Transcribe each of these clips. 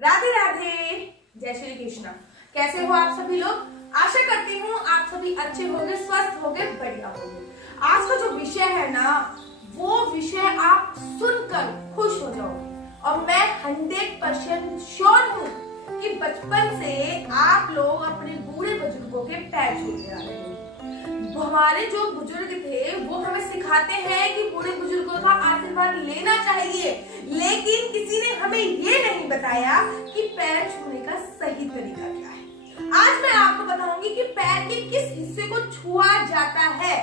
राधे राधे, जय श्री कृष्ण। कैसे हो आप सभी लोग? आशा करती हूँ आप सभी अच्छे होंगे, स्वस्थ होंगे, बढ़िया होंगे। आज का जो विषय है ना, वो विषय आप सुनकर खुश हो जाओगे और मैं 100% श्योर हूँ कि बचपन से आप लोग अपने बूढ़े बुजुर्गों के पैर छूते आ रहे हैं। हमारे जो बुजुर्ग थे वो हमें सिखाते हैं कि बूढ़े बुजुर्गों का आशीर्वाद लेना चाहिए, लेकिन किसी ने हमें ये नहीं बताया कि पैर छूने का सही तरीका क्या है। आज मैं आपको बताऊंगी कि पैर के किस हिस्से को छुआ जाता है,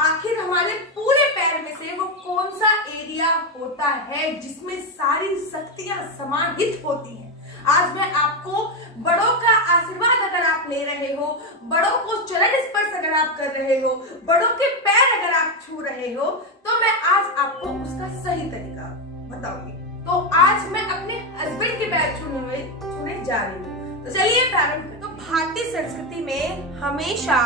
आखिर हमारे पूरे पैर में से वो कौन सा एरिया होता है जिसमें सारी शक्तियां समाहित होती हैं। आज मैं आपको बड़ों का आशीर्वाद अगर आप ले रहे हो, बड़ों को चरण स्पर्श अगर आप कर रहे हो, बड़ों के पैर अगर आप छू रहे हो, तो मैं आज आपको उसका सही तरीका बताऊंगी। तो आज मैं अपने हस्बैंड के पैर छूने जा रही हूँ। तो चलिए प्रारंभ करें। तो भारतीय संस्कृति में हमेशा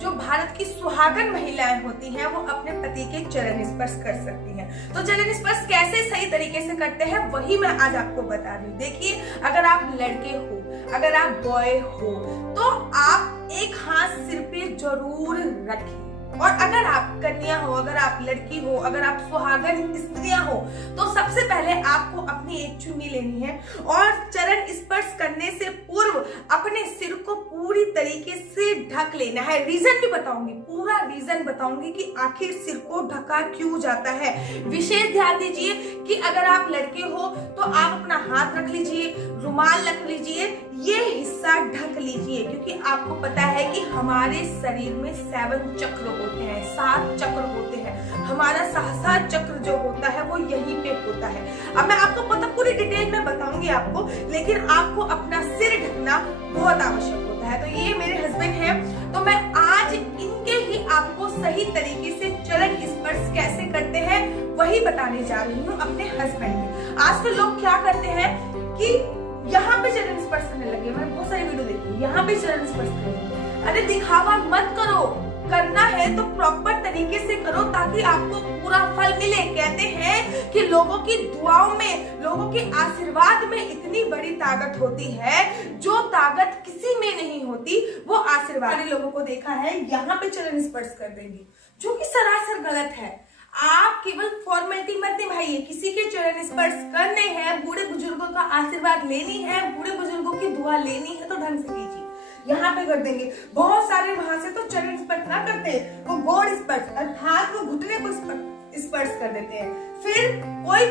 जो भारत की सुहागन महिलाएं होती हैं वो अपने पति के चरण स्पर्श कर सकती हैं। तो चरण स्पर्श कैसे सही तरीके से करते हैं वही मैं आज आपको बता रही हूँ। देखिए, अगर आप लड़के हो, अगर आप बॉय हो, तो आप एक हाथ सिर पे जरूर रखिए, और अगर आप कन्या हो, अगर आप लड़की हो, अगर आप सुहागन स्त्रियां हो, तो सबसे पहले आपको अपनी एक चुन्नी लेनी है और चरण स्पर्श करने से पूर्व अपने सिर को पूरी तरीके से ढक लेना है। रीजन भी बताऊंगी, पूरा रीजन बताऊंगी कि आखिर सिर को ढका क्यों जाता है। विशेष ध्यान दीजिए कि अगर आप लड़के हो तो आप अपना हाथ रख लीजिए, रुमाल रख लीजिए, ये हिस्सा ढक लीजिए, क्योंकि आपको पता है कि हमारे शरीर में 7 चक्र होते हैं, 7 चक्र होते हैं। हमारा सहसा चक्र जो होता है वो यहीं पे होता है। अब मैं आपको पूरी डिटेल में बताऊंगी आपको, लेकिन आपको अपना सिर ढकना बहुत आवश्यक होता है। तो ये मेरे हस्बैंड हैं, तो मैं आज इनके ही आपको सही तरीके से चरण स्पर्श कैसे करते हैं वही बताने जा रही हूँ अपने हस्बैंड के। आजकल लोग क्या करते हैं कि यहाँ पे चरण स्पर्श करने लगे, मैंने बहुत सारी वीडियो देखी, यहाँ पे चरण स्पर्श करेंगे। अरे दिखावा मत करो, करना है तो प्रॉपर तरीके से करो ताकि आपको पूरा फल मिले। कहते हैं कि लोगों की दुआओं में, लोगों के आशीर्वाद में इतनी बड़ी ताकत होती है, जो ताकत किसी में नहीं होती वो आशीर्वाद। लोगों को देखा है यहाँ पे चरण स्पर्श कर देंगे, जो कि सरासर गलत है। आप केवल फॉर्मेलिटी मत निभाइए, किसी के चरण स्पर्श करने हैं, बूढ़े बुजुर्गों का आशीर्वाद लेनी है, बूढ़े बुजुर्गों की दुआ लेनी है तो ढंग से कीजिए। यहाँ पे कर देंगे। बहुत सारे वहां से तो चरण स्पर्श ना करते, वो गोड़ स्पर्श अर्थात वो घुटने को स्पर्श कर देते हैं। फिर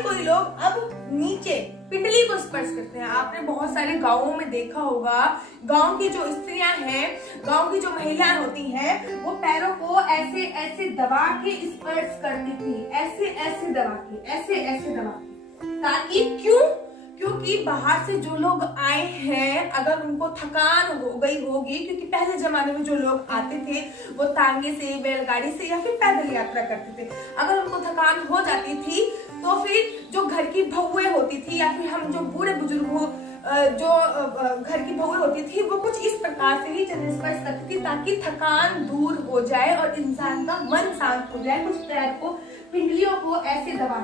कोई लोग अब नीचे पिंडली को स्पर्श करते हैं। आपने बहुत सारे गांवों में देखा होगा, गांव की जो स्त्रियां हैं, गांव की जो महिलाएं होती हैं, वो पैरों को ऐसे ऐसे दबा के स्पर्श करती थी, ऐसे ऐसे दबा के, ताकि क्योंकि बाहर से जो लोग आए हैं, अगर उनको थकान हो गई होगी, क्योंकि पहले जमाने में जो लोग आते थे वो तांगे से, बैलगाड़ी से या फिर पैदल यात्रा करते थे, अगर उनको थकान हो जाती थी तो फिर जो घर की बहुएं होती थी या फिर हम जो बूढ़े बुजुर्ग हो, जो घर की बहुएं होती थी, वो कुछ इस प्रकार से ही चरण स्पर्श करती थी ताकि थकान दूर हो जाए और इंसान का मन शांत हो जाए। कुछ पैर को, पिंडलियों को ऐसे दबा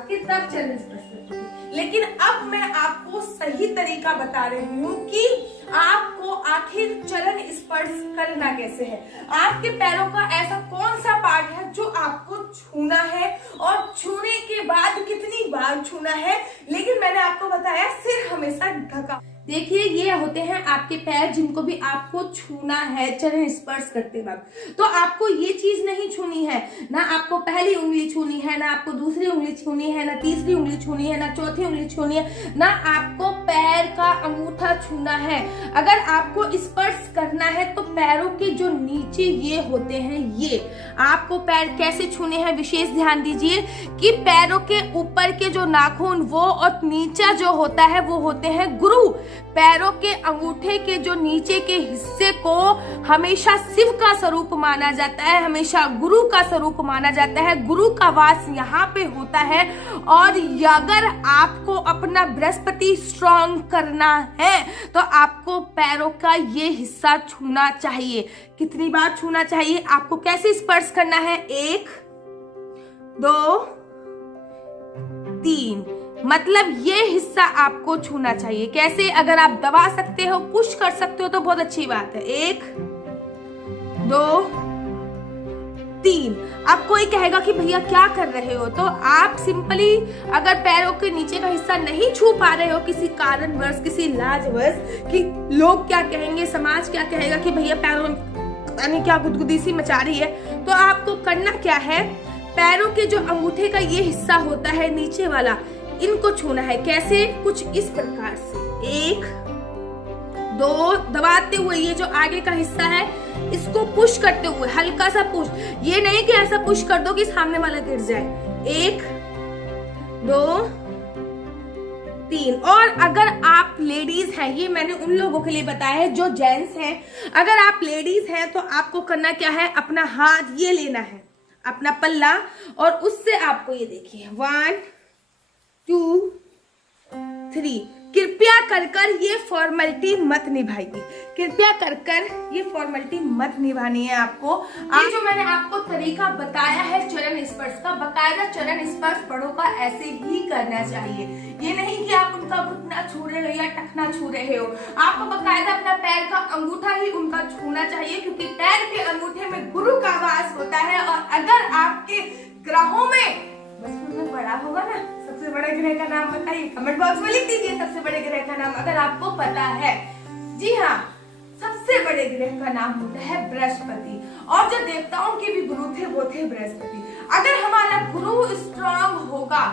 के तब चरण स्पर्श करती थी। लेकिन अब मैं आपको सही तरीका बता रही हूँ कि आपको आखिर चरण स्पर्श करना कैसे है। आपके पैरों का ऐसा कौन सा पार्ट है जो आपको छूना है और छूने के बाद कितनी बार छूना है, लेकिन मैंने आपको बताया सिर हमेशा ढका। देखिए, ये होते हैं आपके पैर जिनको भी आपको छूना है चरण स्पर्श करते वक्त। तो आपको ये चीज नहीं छूनी है, ना आपको पहली उंगली छूनी है, ना आपको दूसरी उंगली छूनी है, ना तीसरी उंगली छूनी है, ना चौथी उंगली छूनी है, ना आपको पैर का अंगूठा छूना है। अगर आपको स्पर्श करना है तो पैरों के जो नीचे ये होते हैं, ये आपको पैर कैसे छूने हैं, विशेष ध्यान दीजिए कि पैरों के ऊपर के जो नाखून वो और नीचा जो होता है वो होते हैं गुरु। पैरों के अंगूठे के जो नीचे के हिस्से को हमेशा शिव का स्वरूप माना जाता है, हमेशा गुरु का स्वरूप माना जाता है। गुरु का वास यहाँ पे होता है। और अगर आपको अपना बृहस्पति स्ट्रॉन्ग करना है तो आपको पैरों का ये हिस्सा छूना चाहिए। कितनी बार छूना चाहिए, आपको कैसे स्पर्श करना है, 1 2 3, मतलब ये हिस्सा आपको छूना चाहिए। कैसे? अगर आप दबा सकते हो, पुश कर सकते हो तो बहुत अच्छी बात है। 1 2 3। अब कोई कहेगा कि भैया क्या कर रहे हो, तो आप सिंपली अगर पैरों के नीचे का हिस्सा नहीं छू पा रहे हो किसी कारणवश, किसी लाजवश, कि लोग क्या कहेंगे, समाज क्या कहेगा कि भैया पैरों में यानी क्या गुदगुदी सी मचा रही है, तो आपको करना क्या है, पैरों के जो अंगूठे का ये हिस्सा होता है नीचे वाला, इनको छूना है। कैसे? कुछ इस प्रकार से। 1 2 दबाते हुए ये जो आगे का हिस्सा है इसको पुश करते हुए, हल्का सा पुश, ये नहीं कि ऐसा पुश कर दो कि सामने वाला गिर जाए। 1 2 3। और अगर आप लेडीज हैं, ये मैंने उन लोगों के लिए बताया है जो जेंट्स हैं, अगर आप लेडीज हैं तो आपको करना क्या है, अपना हाथ ये लेना है, अपना पल्ला, और उससे आपको ये देखिए 1 2 3। कृपया कर ये फॉर्मेलिटी मत निभाइए, कृपया कर ये फॉर्मेलिटी मत निभानी है आपको। ये जो मैंने आपको तरीका बताया है चरण स्पर्श का, बकायदा चरण स्पर्श बड़ों का ऐसे ही करना चाहिए। ये नहीं कि आप उनका घुटना छू रहे हो या टखना छू रहे हो, आपको बकायदा अपना पैर का अंगूठा ही उनका छूना चाहिए, क्योंकि पैर के अंगूठे में गुरु का वास होता है। और अगर आपके ग्रहों में बचपन में बड़ा होगा ना, सबसे बड़े ग्रह का नाम बताइए, कमेंट बॉक्स में लिख दीजिए सबसे बड़े ग्रह का नाम अगर आपको पता है। जी हाँ, सबसे बड़े ग्रह का नाम होता है बृहस्पति, और जो देवताओं के भी गुरु थे वो थे बृहस्पति। अगर हमारा गुरु स्ट्रांग होगा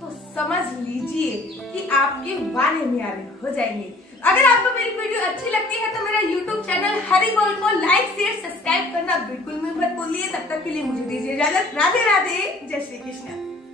तो समझ लीजिए कि आपके वाले न्यारे हो जाएंगे। अगर आपको मेरी वीडियो अच्छी लगती है तो मेरा YouTube चैनल हरी बोल को लाइक शेयर सब्सक्राइब करना बिल्कुल मत भूलिए। तब तक के लिए मुझे दीजिए इजाजत। राधे राधे, जय श्री कृष्ण।